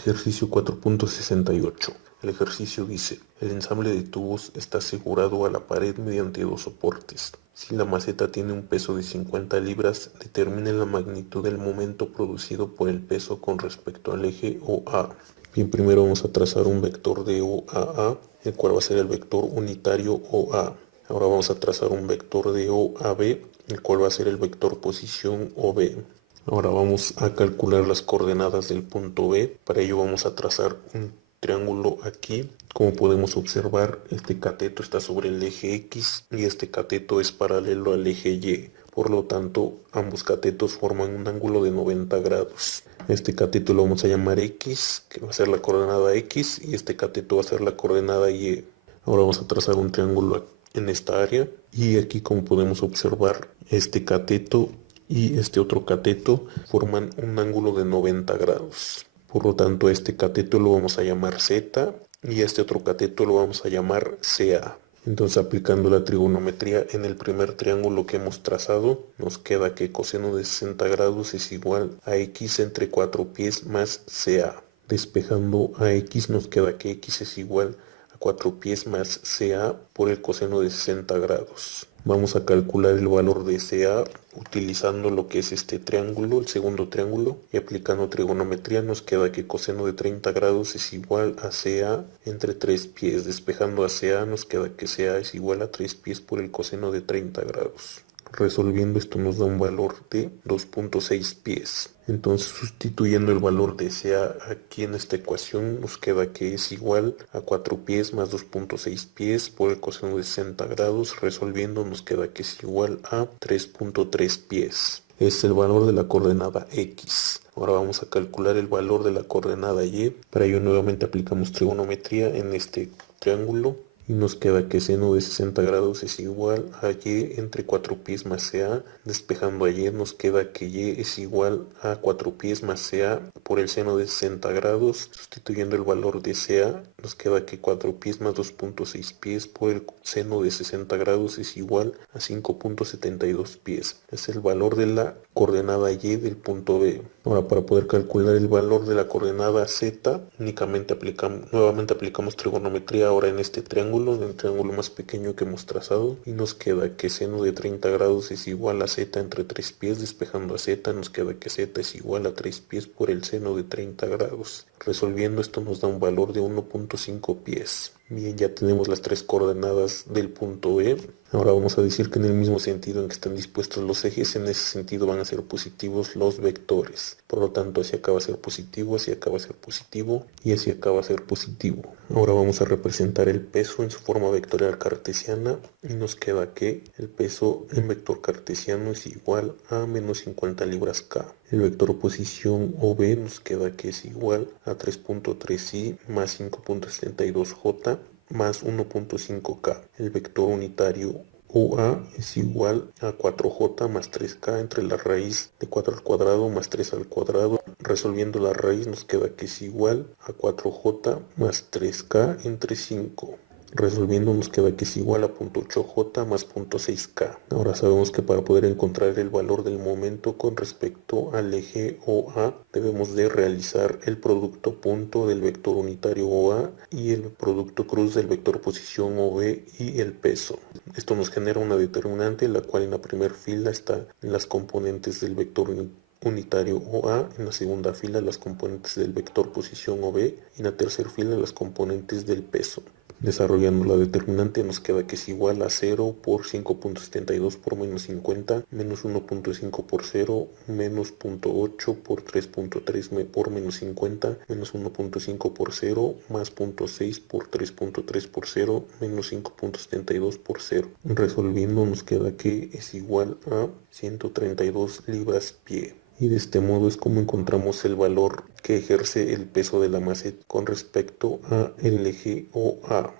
Ejercicio 4.68. El ejercicio dice, el ensamble de tubos está asegurado a la pared mediante dos soportes. Si la maceta tiene un peso de 50 libras, determine la magnitud del momento producido por el peso con respecto al eje OA. Bien, primero vamos a trazar un vector de O a A, el cual va a ser el vector unitario OA. Ahora vamos a trazar un vector de O a B, el cual va a ser el vector posición OB. Ahora vamos a calcular las coordenadas del punto B. Para ello vamos a trazar un triángulo aquí. Como podemos observar, este cateto está sobre el eje X y este cateto es paralelo al eje Y. Por lo tanto, ambos catetos forman un ángulo de 90 grados. Este cateto lo vamos a llamar X, que va a ser la coordenada X, y este cateto va a ser la coordenada Y. Ahora vamos a trazar un triángulo en esta área y aquí, como podemos observar, este cateto y este otro cateto forman un ángulo de 90 grados. Por lo tanto, este cateto lo vamos a llamar Z y este otro cateto lo vamos a llamar CA. Entonces, aplicando la trigonometría en el primer triángulo que hemos trazado, nos queda que coseno de 60 grados es igual a X entre 4 pies más CA. Despejando a X, nos queda que X es igual a 4 pies más CA por el coseno de 60 grados. Vamos a calcular el valor de CA utilizando lo que es este triángulo, el segundo triángulo, y aplicando trigonometría nos queda que coseno de 30 grados es igual a CA entre 3 pies. Despejando a CA nos queda que CA es igual a 3 pies por el coseno de 30 grados. Resolviendo esto nos da un valor de 2.6 pies. Entonces, sustituyendo el valor de CA aquí en esta ecuación, nos queda que es igual a 4 pies más 2.6 pies por el coseno de 60 grados. Resolviendo nos queda que es igual a 3.3 pies. Es el valor de la coordenada X. Ahora vamos a calcular el valor de la coordenada Y. Para ello nuevamente aplicamos trigonometría en este triángulo. Y nos queda que seno de 60 grados es igual a Y entre 4 pies más CA. Despejando a Y nos queda que Y es igual a 4 pies más CA por el seno de 60 grados. Sustituyendo el valor de CA nos queda que 4 pies más 2.6 pies por el seno de 60 grados es igual a 5.72 pies. Es el valor de la coordenada Y del punto B. Ahora, para poder calcular el valor de la coordenada Z, nuevamente aplicamos trigonometría ahora en este triángulo, en el triángulo más pequeño que hemos trazado, y nos queda que seno de 30 grados es igual a Z entre 3 pies. Despejando a Z nos queda que Z es igual a 3 pies por el seno de 30 grados. Resolviendo esto nos da un valor de 1.5 pies. Bien, ya tenemos las tres coordenadas del punto E. Ahora vamos a decir que en el mismo sentido en que están dispuestos los ejes, en ese sentido van a ser positivos los vectores. Por lo tanto, hacia acá va a ser positivo, hacia acá va a ser positivo y hacia acá va a ser positivo. Ahora vamos a representar el peso en su forma vectorial cartesiana y nos queda que el peso en vector cartesiano es igual a menos 50 libras K. El vector posición OB nos queda que es igual a 3.3i más 5.72j más 1.5k. El vector unitario OA es igual a 4j más 3k entre la raíz de 4 al cuadrado más 3 al cuadrado. Resolviendo la raíz nos queda que es igual a 4j más 3k entre 5. Resolviendo nos queda que es igual a 0.8j más 0.6k. Ahora sabemos que para poder encontrar el valor del momento con respecto al eje OA debemos de realizar el producto punto del vector unitario OA y el producto cruz del vector posición OB y el peso. Esto nos genera una determinante, la cual en la primera fila está en las componentes del vector unitario OA, en la segunda fila las componentes del vector posición OB y en la tercera fila las componentes del peso. Desarrollando la determinante nos queda que es igual a 0 por 5.72 por menos 50, menos 1.5 por 0, menos 0.8 por 3.3 por menos 50, menos 1.5 por 0, más 0.6 por 3.3 por 0, menos 5.72 por 0. Resolviendo nos queda que es igual a 132 libras pie. Y de este modo es como encontramos el valor que ejerce el peso de la maceta con respecto a el eje OA.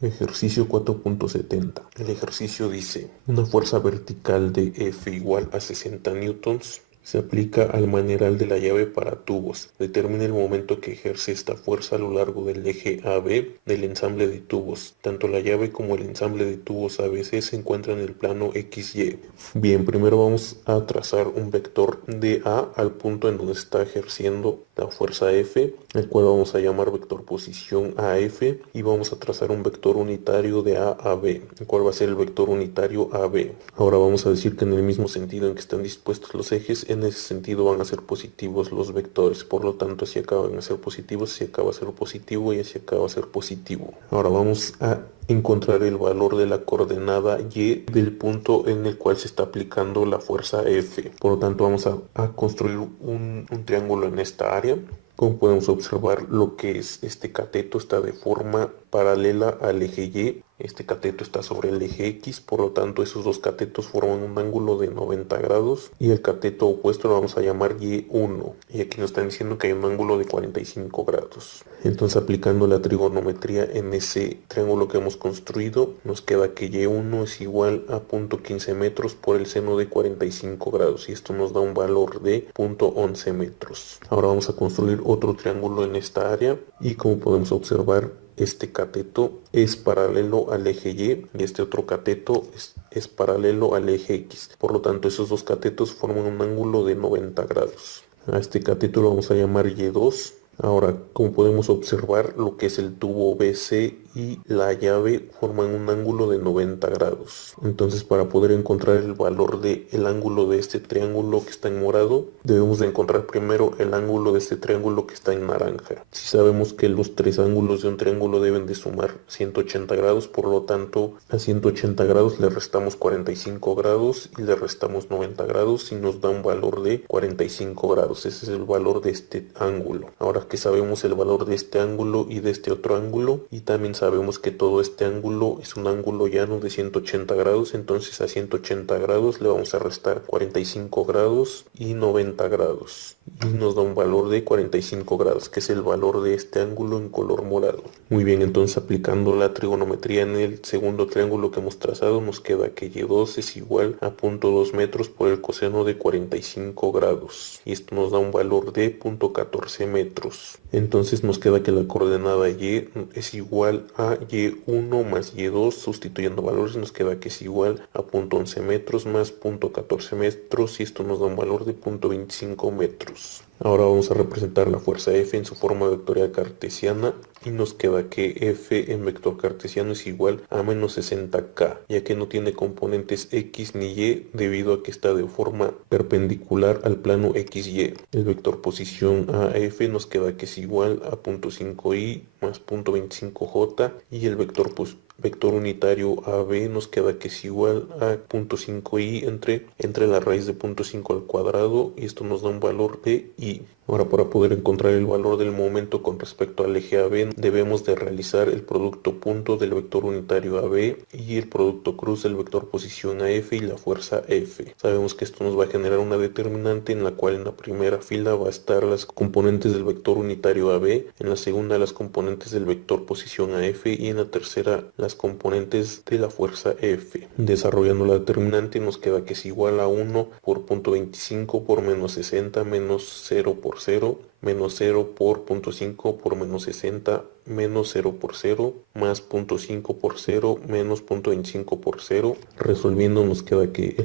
Ejercicio 4.70. El ejercicio dice, una fuerza vertical de F igual a 60 newtons se aplica al maneral de la llave para tubos. Determina el momento que ejerce esta fuerza a lo largo del eje AB del ensamble de tubos. Tanto la llave como el ensamble de tubos ABC se encuentran en el plano XY. Bien, primero vamos a trazar un vector de A al punto en donde está ejerciendo la fuerza F, el cual vamos a llamar vector posición AF, y vamos a trazar un vector unitario de A a B, el cual va a ser el vector unitario AB. Ahora vamos a decir que en el mismo sentido en que están dispuestos los ejes, en ese sentido van a ser positivos los vectores. Por lo tanto, si acá van a ser positivos, si acá va a ser positivo y si acá va a ser positivo. Ahora vamos a encontrar el valor de la coordenada Y del punto en el cual se está aplicando la fuerza F. Por lo tanto, vamos a construir un triángulo en esta área. Como podemos observar, lo que es este cateto está de forma paralela al eje Y. Este cateto está sobre el eje X, por lo tanto esos dos catetos forman un ángulo de 90 grados y el cateto opuesto lo vamos a llamar Y1. Y aquí nos están diciendo que hay un ángulo de 45 grados. Entonces, aplicando la trigonometría en ese triángulo que hemos construido, nos queda que Y1 es igual a 0.15 metros por el seno de 45 grados y esto nos da un valor de 0.11 metros. Ahora vamos a construir otro triángulo en esta área y como podemos observar, este cateto es paralelo al eje Y y este otro cateto es paralelo al eje X. Por lo tanto, esos dos catetos forman un ángulo de 90 grados. A este cateto lo vamos a llamar Y2. Ahora, como podemos observar, lo que es el tubo BC y la llave forman un ángulo de 90 grados. Entonces, para poder encontrar el valor del ángulo de este triángulo que está en morado, debemos de encontrar primero el ángulo de este triángulo que está en naranja. Si sabemos que los tres ángulos de un triángulo deben de sumar 180 grados, por lo tanto, a 180 grados le restamos 45 grados y le restamos 90 grados y nos da un valor de 45 grados. Ese es el valor de este ángulo. Ahora que sabemos el valor de este ángulo y de este otro ángulo, y también sabemos que todo este ángulo es un ángulo llano de 180 grados, entonces a 180 grados le vamos a restar 45 grados y 90 grados y nos da un valor de 45 grados, que es el valor de este ángulo en color morado. Muy bien, entonces aplicando la trigonometría en el segundo triángulo que hemos trazado, nos queda que Y2 es igual a 0.2 metros por el coseno de 45 grados y esto nos da un valor de 0.14 metros. Entonces nos queda que la coordenada Y es igual a Y1 más Y2, sustituyendo valores nos queda que es igual a 0.11 metros más 0.14 metros y esto nos da un valor de 0.25 metros. Ahora vamos a representar la fuerza F en su forma vectorial cartesiana y nos queda que F en vector cartesiano es igual a menos 60K, ya que no tiene componentes X ni Y debido a que está de forma perpendicular al plano XY. El vector posición AF nos queda que es igual a 0.5i más 0.25j y el vector unitario AB nos queda que es igual a 0.5i entre la raíz de 0.5 al cuadrado y esto nos da un valor de i. Ahora, para poder encontrar el valor del momento con respecto al eje AB, debemos de realizar el producto punto del vector unitario AB y el producto cruz del vector posición AF y la fuerza F. Sabemos que esto nos va a generar una determinante en la cual en la primera fila va a estar las componentes del vector unitario AB, en la segunda las componentes del vector posición AF y en la tercera las componentes de la fuerza F. Desarrollando la determinante nos queda que es igual a 1 por 0.25 por menos 60 menos 0 por 0, menos 0 por 0.5 por menos 60, menos 0 por 0, más 0.5 por 0, menos 0.25 por 0. Resolviendo nos queda que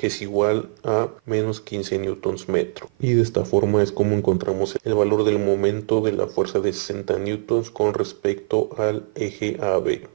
es igual a menos 15 newtons metro. Y de esta forma es como encontramos el valor del momento de la fuerza de 60 newtons con respecto al eje AB.